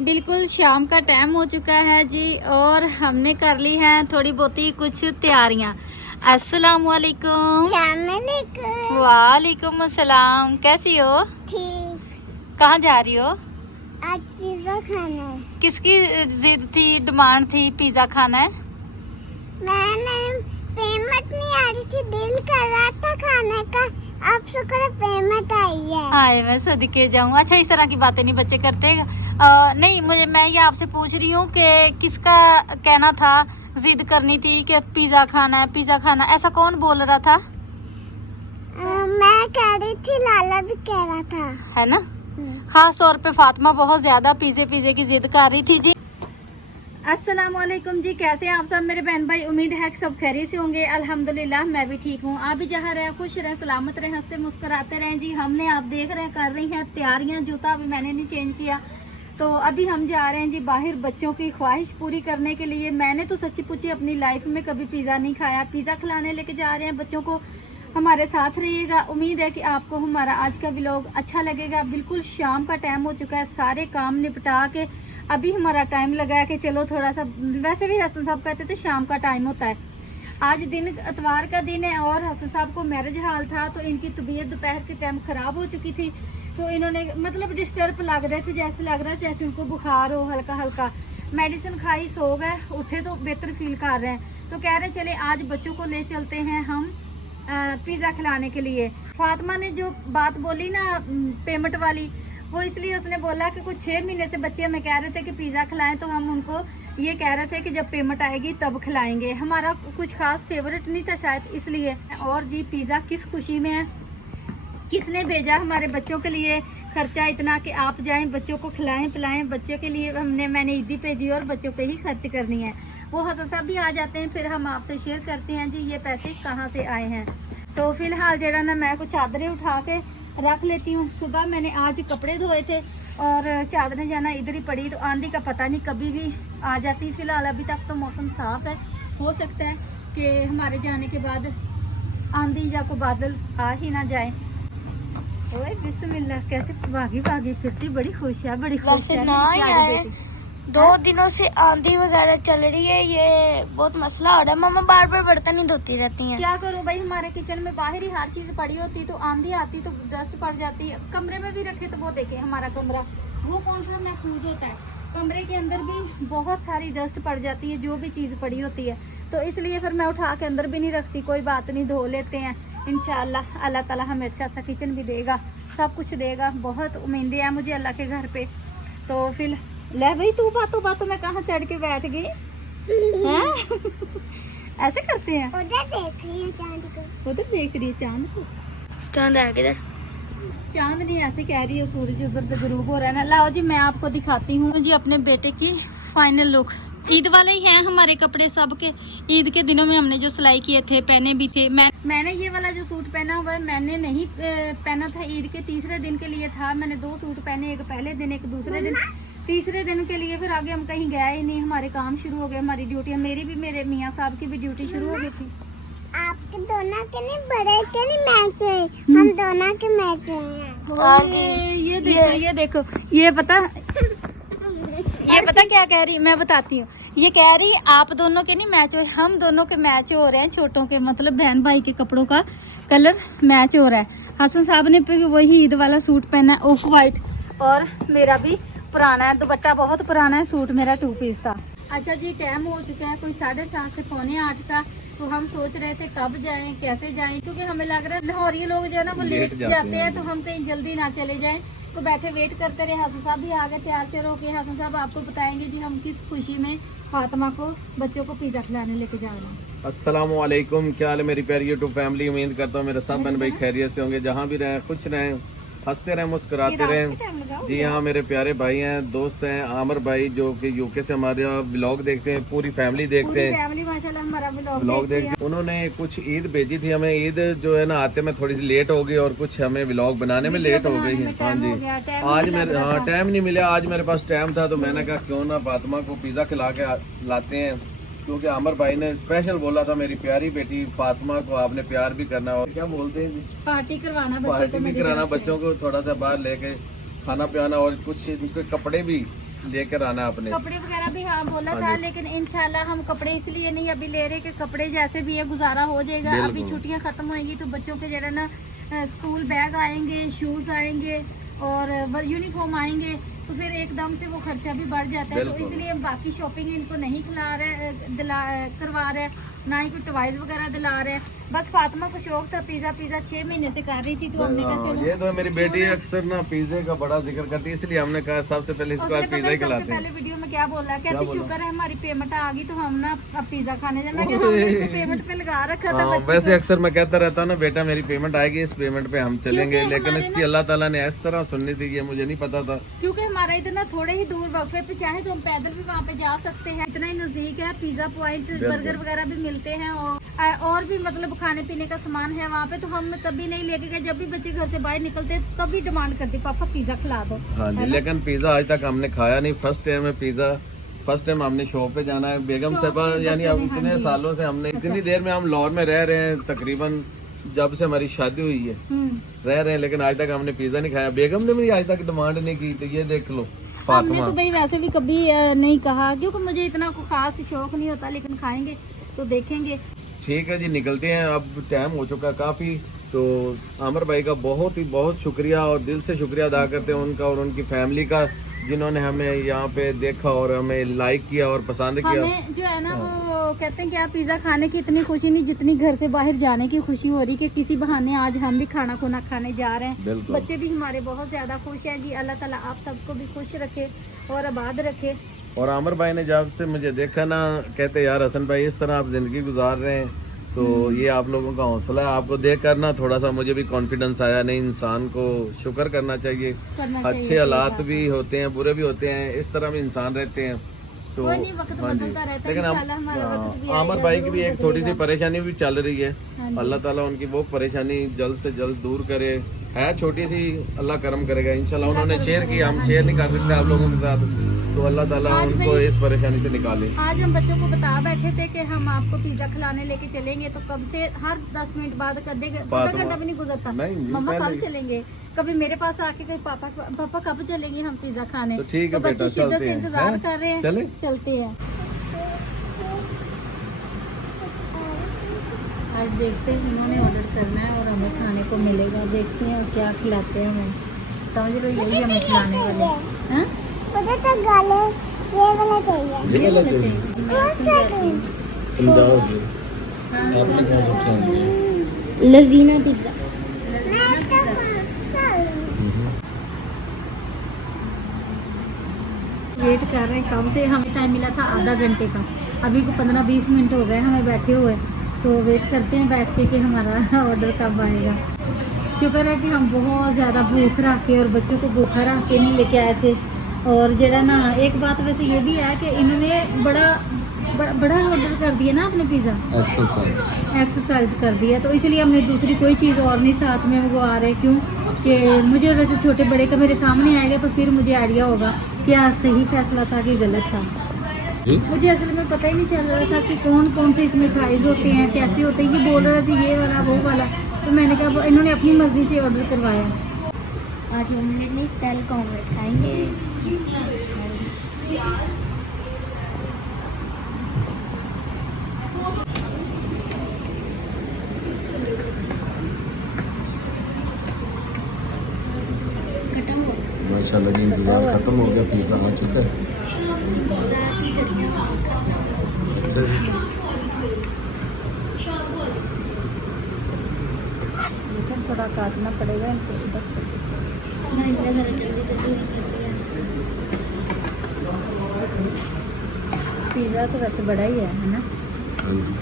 बिल्कुल शाम का टाइम हो चुका है जी और हमने कर ली हैं थोड़ी बहुत ही कुछ तैयारियां। अस्सलाम वालेकुम। वालेकुम अस्सलाम। कैसी हो? ठीक। कहाँ जा रही हो? आज पिज्जा खाना है। किसकी जिद थी, डिमांड थी पिज्जा खाना है? मैंने पेमेंट नहीं आ रही थी, दिल कर रहा था खाने का। अब शुक्र पेमेंट आई है। आए मैं सदके जाऊँ। अच्छा इस तरह की बातें नहीं बच्चे करते। नहीं मैं ये आपसे पूछ रही हूँ कि किसका कहना था, जिद करनी थी कि पिज्जा खाना है पिज्जा खाना, ऐसा कौन बोल रहा था? मैं कह रही थी, लाला भी कह रहा था, है ना। खास तौर पे फातिमा बहुत ज्यादा पिज्जे की जिद कर रही थी जी। अस्सलाम वालेकुम जी, कैसे हैं आप सब मेरे बहन भाई? उम्मीद है कि सब खैरियत से होंगे। अल्हम्दुलिल्लाह मैं भी ठीक हूँ। आप भी जहाँ रहें खुश रहें, सलामत रहें, हंसते मुस्कुराते रहें जी। हमने आप देख रहे हैं कर रही हैं तैयारियां। जूता अभी मैंने नहीं चेंज किया, तो अभी हम जा रहे हैं जी बाहर बच्चों की ख्वाहिश पूरी करने के लिए। मैंने तो सच्ची पुच्ची अपनी लाइफ में कभी पिज़्ज़ा नहीं खाया। पिज़्ज़ा खिलाने लेके जा रहे हैं बच्चों को। हमारे साथ रहिएगा। उम्मीद है कि आपको हमारा आज का व्लॉग अच्छा लगेगा। बिल्कुल शाम का टाइम हो चुका है, सारे काम निपटा के अभी हमारा टाइम लगा है कि चलो थोड़ा सा, वैसे भी हसन साहब कहते थे शाम का टाइम होता है। आज दिन इतवार का दिन है और हसन साहब को मैरिज हाल था, तो इनकी तबीयत दोपहर के टाइम ख़राब हो चुकी थी। तो इन्होंने मतलब डिस्टर्ब लग रहे थे, जैसे लग रहा है जैसे उनको बुखार हो हल्का हल्का। मेडिसिन खाई, सो गए, उठे तो बेहतर फील कर रहे हैं। तो कह रहे चले आज बच्चों को ले चलते हैं हम पिज़्ज़ा खिलाने के लिए। फातिमा ने जो बात बोली ना पेमेंट वाली, वो इसलिए उसने बोला कि कुछ 6 महीने से बच्चे हमें कह रहे थे कि पिज़्ज़ा खिलाएं, तो हम उनको ये कह रहे थे कि जब पेमेंट आएगी तब खिलाएंगे। हमारा कुछ खास फेवरेट नहीं था शायद इसलिए। और जी पिज़्ज़ा किस खुशी में है, किसने भेजा हमारे बच्चों के लिए खर्चा इतना कि आप जाएं बच्चों को खिलाएं पिलाएं। बच्चों के लिए मैंने ईदी भेजी और बच्चों पे ही खर्च करनी है। वो हसन साहब भी आ जाते हैं, फिर हम आपसे शेयर करते हैं जी ये पैसे कहाँ से आए हैं। तो फिलहाल जरा ना मैं कुछ चादरें उठा के रख लेती हूँ। सुबह मैंने आज कपड़े धोए थे और चादरें जाना इधर ही पड़ी, तो आंधी का पता नहीं कभी भी आ जाती। फिलहाल अभी तक तो मौसम साफ है, हो सकता है कि हमारे जाने के बाद आंधी या को बादल आ ही ना जाए। ओए बिस्मिल्लाह, कैसे भागी भागी फिरती, बड़ी खुश है, बड़ी खुश है मेरी प्यारी बेटी। 2 दिनों से आंधी वगैरह चल रही है, ये बहुत मसला हो रहा है। मम्मा बार बार बर्तन ही धोती रहती हैं। क्या करूं भाई, हमारे किचन में बाहर ही हर चीज पड़ी होती, तो आंधी आती तो डस्ट पड़ जाती है। कमरे में भी रखे तो वो देखे हमारा कमरा वो कौन सा महफूज होता है, कमरे के अंदर भी बहुत सारी डस्ट पड़ जाती है जो भी चीज पड़ी होती है। तो इसलिए फिर मैं उठा के अंदर भी नहीं रखती। कोई बात नहीं, धो लेते हैं इंशाल्लाह। अल्लाह ताला हमें अच्छा सा किचन भी देगा, सब कुछ देगा। बहुत उम्मीदें हैं मुझे अल्लाह के घर पे। तो फिर ले भाई, तू बातों में कहाँ चढ़ के बैठ गई ऐसे करते हैं। उधर देख रही है चांद को, उधर देख रही है चांद को। चांद आ किधर? चांद नहीं, ऐसे कह रही है सूरज उधर पे गुरूब हो रहा है ना। लाओ जी मैं आपको दिखाती हूँ जी अपने बेटे की फाइनल लुक। ईद वाले ही हैं हमारे कपड़े सब के। ईद के दिनों में हमने जो सिलाई किए थे, पहने भी थे। मैंने ये वाला जो सूट पहना हुआ है मैंने नहीं पहना था, ईद के तीसरे दिन के लिए था। मैंने 2 सूट पहने, एक पहले दिन एक दूसरे दिन। तीसरे दिन के लिए फिर आगे हम कहीं गए ही नहीं, हमारे काम शुरू हो गए, हमारी ड्यूटी, मेरी भी मेरे मियाँ साहब की भी ड्यूटी शुरू हो गई थी। आपके दोनों के नहीं बड़े के नहीं मैच है, हम दोनों के मैच हैं। ये देखो ये पता क्या कह रही, मैं बताती हूँ। ये कह रही आप दोनों के नहीं मैच हो, हम दोनों के मैच हो रहे हैं। छोटों के मतलब बहन भाई के कपड़ों का कलर मैच हो रहा है। हसन साहब ने भी वही ईद वाला सूट पहना है, ऑफ वाइट, और मेरा भी पुराना है, दुपट्टा बहुत पुराना है, सूट मेरा 2 पीस था। अच्छा जी टाइम हो चुका है कोई 7:30 से 7:45 का। तो हम सोच रहे थे कब जाएं कैसे जाएं, क्योंकि हमें लग रहा है लाहौरी लोग जो है ना वो लेट जाते हैं, तो हम कहीं जल्दी ना चले जाएं। तो बैठे वेट करते रहे। हसन साहब भी आ गए तैयार शेर होके। हसन साहब आपको बताएंगे जी हम किस खुशी में फातिमा को बच्चों को पिज़्ज़ा खिलाने लेके जा रहे हैं। अस्सलाम वालेकुम, क्या हाल है मेरी प्यारी यूट्यूब फैमिली। उम्मीद करता हूँ मेरे सब बहन भाई खैरियत से होंगे, जहाँ भी रहें खुश रहें, हंसते रहें, मुस्कुराते रहें। जी हाँ, मेरे प्यारे भाई हैं, दोस्त हैं, आमिर भाई जो कि यूके से हमारे व्लॉग देखते हैं, पूरी फैमिली देखते हैं, फैमिली माशाल्लाह हमारा व्लॉग देखते हैं। उन्होंने कुछ ईद भेजी थी हमें, ईद जो है ना आते में थोड़ी सी लेट हो गई और कुछ हमें व्लॉग बनाने में लेट हो गई है। हाँ जी, आज मेरे टाइम नहीं मिला, आज मेरे पास टाइम था, तो मैंने कहा क्यों ना फातिमा को पिज़्ज़ा खिला के लाते हैं, क्योंकि आमिर भाई ने स्पेशल बोला था मेरी प्यारी बेटी फातिमा को आपने प्यार भी करना, और क्या बोलते हैं पार्टी करवाना, पार्टी भी कराना, बच्चों को थोड़ा सा बाहर लेके खाना पिलाना, और कुछ उनके कपड़े भी लेकर आना अपने। कपड़े वगैरह भी हाँ बोला हाँ था, जी। लेकिन इंशाल्लाह हम कपड़े इसलिए नहीं अभी ले रहे कि कपड़े जैसे भी है गुजारा हो जाएगा। अभी बिल्कुल। छुट्टियां खत्म होंगी तो बच्चों के जरा ना स्कूल बैग आएंगे, शूज आएंगे और यूनिफॉर्म आएंगे, तो फिर एकदम से वो खर्चा भी बढ़ जाता है। तो बिल्कुल। इसलिए हम बाकी शॉपिंग इनको नहीं करवा रहे, ना ही कोई टॉयज वगैरह दिला रहे हैं। बस फातिमा को शौक था पिज़्ज़ा 6 महीने से कर रही थी, तो हमने कहा हाँ, चलो ये तो मेरी बेटी क्यों ना- अक्सर ना पिज्जे का बड़ा जिक्र करती है, इसलिए हमने कहा सबसे पहले इसको उसने आज पता पिज्जा है ही सबसे खिलाते पहले हैं। वीडियो में क्या बोला, कहती बोला? शुक्र है हमारी पेमेंट आ गई तो हम ना अब पिज्जा खाने जाना। ओए। हमने इसको पेमेंट पे लगा रखा था हाँ, बच्ची वैसे को। अक्सर मैं कहता रहता हूँ ना बेटा मेरी पेमेंट आएगी, इस पेमेंट पे हम चलेंगे, क्योंकि लेकिन हमारे इसकी ना- अल्लाह ताला ने इस तरह सुननी थी, ये मुझे नहीं पता था। क्योंकि हमारा इधर ना थोड़े ही दूर वक्फे पे चाहे तो हम पैदल भी वहाँ पे जा सकते हैं, इतना ही नजदीक है। पिज्जा पॉइंट, बिल्कुल। बर्गर वगैरह भी मिलते हैं और भी मतलब खाने पीने का सामान है वहाँ पे। तो हम कभी नहीं लेके गए, जब भी बच्चे घर से बाहर निकलते तभी डिमांड करते पापा पिज्जा खिला दो। हाँ जी, है ना? लेकिन पिज्जा आज तक हमने खाया नहीं। फर्स्ट टाइम है पिज्जा, फर्स्ट टाइम हमने शॉप पे जाना है। बेगम शॉप साहबा पे यानी बच्चों अब ने, हाँ इतने जी। सालों से हमने अच्छा। इतनी देर में हम लाहौर में रह रहे हैं, तकरीबन जब से हमारी शादी हुई है रह रहे हैं, लेकिन आज तक हमने पिज्जा नहीं खाया। बेगम ने भी आज तक डिमांड नहीं की, तो ये देख लो हमने फातिमा। तो भाई वैसे भी कभी नहीं कहा, क्योंकि मुझे इतना कोई खास शौक नहीं होता, लेकिन खाएंगे तो देखेंगे। ठीक है जी, निकलते हैं, अब टाइम हो चुका काफ़ी। तो आमिर भाई का बहुत शुक्रिया और दिल से शुक्रिया अदा करते हैं उनका और उनकी फैमिली का, जिन्होंने हमें यहाँ पे देखा और हमें लाइक किया और पसंद किया। हमें जो है ना वो कहते हैं कि आप पिज़्ज़ा खाने की इतनी खुशी नहीं जितनी घर से बाहर जाने की खुशी हो रही, कि किसी बहाने आज हम भी खाना खुना खाने जा रहे हैं। बिल्कुल। बच्चे भी हमारे बहुत ज़्यादा खुश हैं जी। अल्लाह ताला आप सबको भी खुश रखे और आबाद रखे। और आमिर भाई ने जब से मुझे देखा ना, कहते यार हसन भाई इस तरह आप ज़िंदगी गुजार रहे हैं, तो ये आप लोगों का हौसला है। आपको देख कर ना थोड़ा सा मुझे भी कॉन्फिडेंस आया। नहीं, इंसान को शुक्र करना चाहिए। करना चाहिए, अच्छे सही हालात बात भी होते हैं, बुरे भी होते हैं, इस तरह भी इंसान रहते हैं। तो कोई नहीं, वक्त हाँ जी। बदलता रहता है, लेकिन इंशाल्लाह हमारा वक्त भी आमिर आएगा, भाई की जरूर भी एक थोड़ी सी बदलेगा। परेशानी भी चल रही है। हाँ जी। अल्लाह ताला उनकी वो परेशानी जल्द से जल्द दूर करे। है छोटी सी, अल्लाह करम करेगा इंशाल्लाह। अल्लाह उन्होंने करम शेयर किया, हम करेगा, शेयर नहीं कर सकते आप लोगों के साथ, तो अल्लाह ताला आज उनको भाई- इस परेशानी से निकाले। आज हम बच्चों को बता बैठे थे कि हम आपको पिज्जा खिलाने लेके चलेंगे, तो कब से हर 10 मिनट बाद आधा घंटा भी नहीं गुजरता, नहीं, मम्मा पहले कब ही। चलेंगे। कभी मेरे पास आके कभी पापा कब चलेंगे हम पिज्जा खाने। तो ठीक है तो बच्चे बेटा, शिद्दत चलते से हैं, इंतजार हैं? कर रहे हैं, चले? चलते हैं। आज देखते हैं, इन्होंने ऑर्डर करना है और हमें खाने को मिलेगा। देखते हैं क्या खिलाते हैं हमें। समझ रहे हो, यही हमें खिलाने वाले हैं। मुझे तो गाले ये वाला चाहिए। ये वाला होना चाहिए। मैं समझाती हूँ। समझाओ जी। हाँ, आपको कौन क्या सा? पसंद है? लजीना पिज्जा। मैं तो पास्ता लूंगी। वेट कर रहे हैं कब से। हमें टाइम मिला था आधा घंटे का, अभी को 15-20 मिनट हो गए हमें बैठे हुए। तो वेट करते हैं बैठ के कि हमारा ऑर्डर कब आएगा। शुक्र है कि हम बहुत ज़्यादा भूख रख के और बच्चों को भूखा रख के नहीं लेके आए थे। और जरा ना एक बात वैसे ये भी है कि इन्होंने बड़ा ऑर्डर कर दिया ना अपने पिज़्ज़ा, एक्सरसाइज कर दिया, तो इसलिए हमने दूसरी कोई चीज़ और नहीं साथ में मंगवा रहे। क्यों कि मुझे वैसे छोटे बड़े का मेरे सामने आएगा तो फिर मुझे आइडिया होगा क्या सही फैसला था कि गलत था। मुझे असल में पता ही नहीं चल रहा था कि कौन कौन से इसमें साइज़ होते हैं, कैसे होते हैं। ये बोल रहे थे ये वाला वो वाला, तो मैंने कहा इन्होंने अपनी मर्ज़ी से ऑर्डर करवाया। आज ऑमलेट नहीं, कल का ऑमलेट खाएंगे। कटा हुआ माशाल्लाह जी, इंतजार खत्म हो गया, पिज़्ज़ा आ चुका है। इंतजार की करिए खत्म। लेकिन थोड़ा काटना पड़ेगा इनको बस। नहीं, ज़रा जल्दी होनी चाहिए। पिज़्ज़ा तो वैसे बड़ा ही है ना। हाँ जी।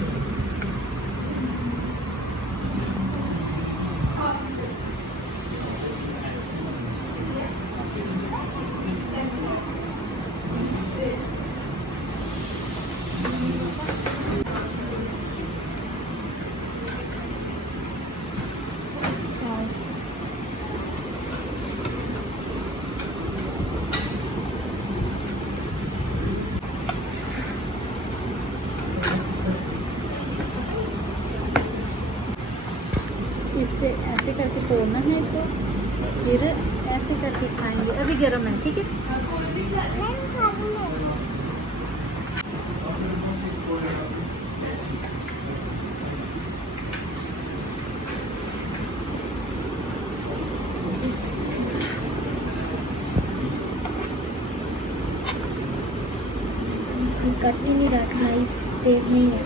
इससे ऐसे करके तोड़ना है इसको, फिर ऐसे करके खाएंगे। अभी गर्म है, ठीक है। अभी कट ही नहीं रहा, नाइफ तेज नहीं है।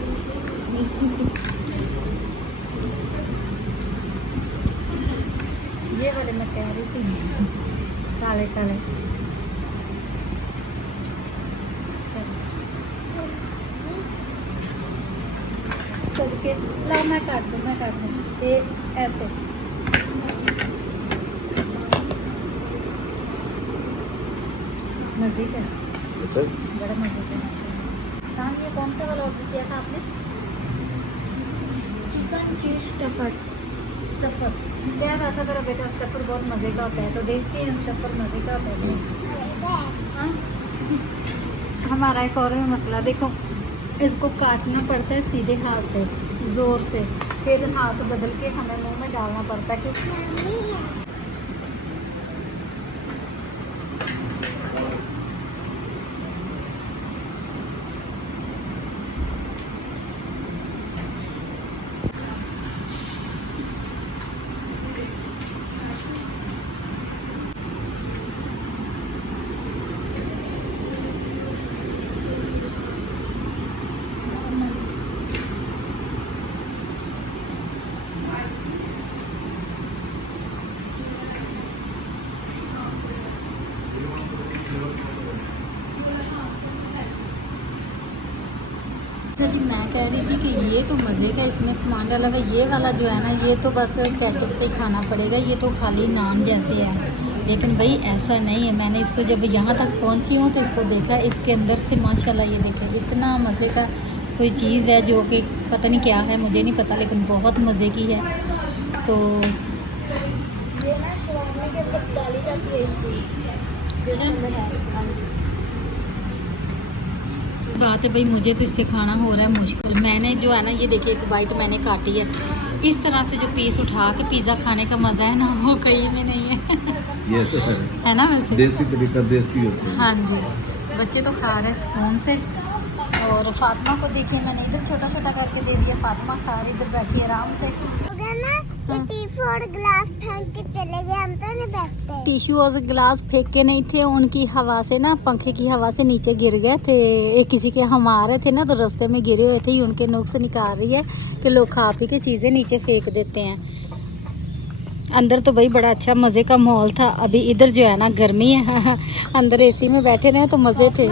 ये वाले मैं कह रही थी काले काले। चल ला मैं काट दूँ ये ऐसे। मज़े का अच्छा बड़ा मज़े का। शाम ये कौन सा वाला ऑर्डर किया था आपने? Chicken cheese stuffer. स्टफर कह रहा था मेरा बेटा स्टफर बहुत मज़े का होता है, तो देखते हैं स्टफर मज़े का होता है। हाँ? हमारा एक और भी मसला देखो, इसको काटना पड़ता है सीधे हाथ से ज़ोर से, फिर हाथ बदल के हमें मुंह में डालना पड़ता है क्योंकि अच्छा जी, मैं कह रही थी कि ये तो मज़े का इसमें सामान डाला हुआ है, ये वाला जो है ना ये तो बस केचप से खाना पड़ेगा, ये तो खाली नान जैसे है। लेकिन भाई ऐसा नहीं है, मैंने इसको जब यहाँ तक पहुँची हूँ तो इसको देखा, इसके अंदर से माशाल्लाह ये देखें इतना मज़े का कोई चीज़ है जो कि पता नहीं क्या है, मुझे नहीं पता, लेकिन बहुत मज़े की है। तो ये ना शवारमे के अंदर डाली जाती है चीज़। अच्छा बात है भाई, मुझे तो इससे खाना हो रहा है मुश्किल। मैंने जो है ना ये देखिए एक बाइट मैंने काटी है, इस तरह से जो पीस उठा के पिज़्ज़ा खाने का मज़ा है ना वो कहीं में नहीं है। ये तो है ना वैसे देसी तरीका, देसी होता है। हाँ जी, बच्चे तो खा रहे हैं सुकून से। और फातिमा को देखिए मैंने इधर छोटा छोटा करके दे दिया, फातिमा खा रही इधर बैठी है आराम से। ये टिश्यू और गिलास फेंक के चले गए, हम तो नहीं बैठते। टिश्यू और गिलास फेंक के नहीं थे, उनकी हवा से ना, पंखे की हवा से नीचे गिर गए थे। एक किसी के हम आ रहे थे ना तो रास्ते में गिरे हुए थे, उनके नुक्स निकाल रही है कि लोग खा पी के चीज़ें नीचे फेंक देते हैं। अंदर तो भाई बड़ा अच्छा मज़े का माहौल था। अभी इधर जो है ना गर्मी है अंदर एसी में बैठे रहे तो मज़े थे।